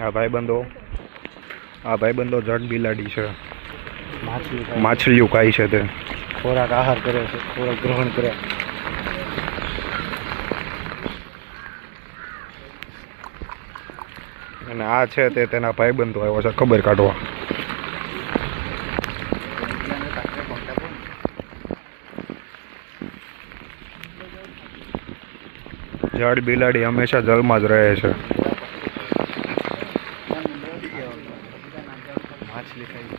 આ ભાઈબંધો જટ બિલાડી છે, માછલી માછલીઓ ખાય છે તે, ખોરાક આહાર કરે છે, ખોરાક ગ્રહણ કરે. અને આ છે તે તેના ભાઈબંધો આવ્યો છે ખબર કાઢવા. જટ બિલાડી હંમેશા જલમાં જ રહે છે. માછલી ખાઈ.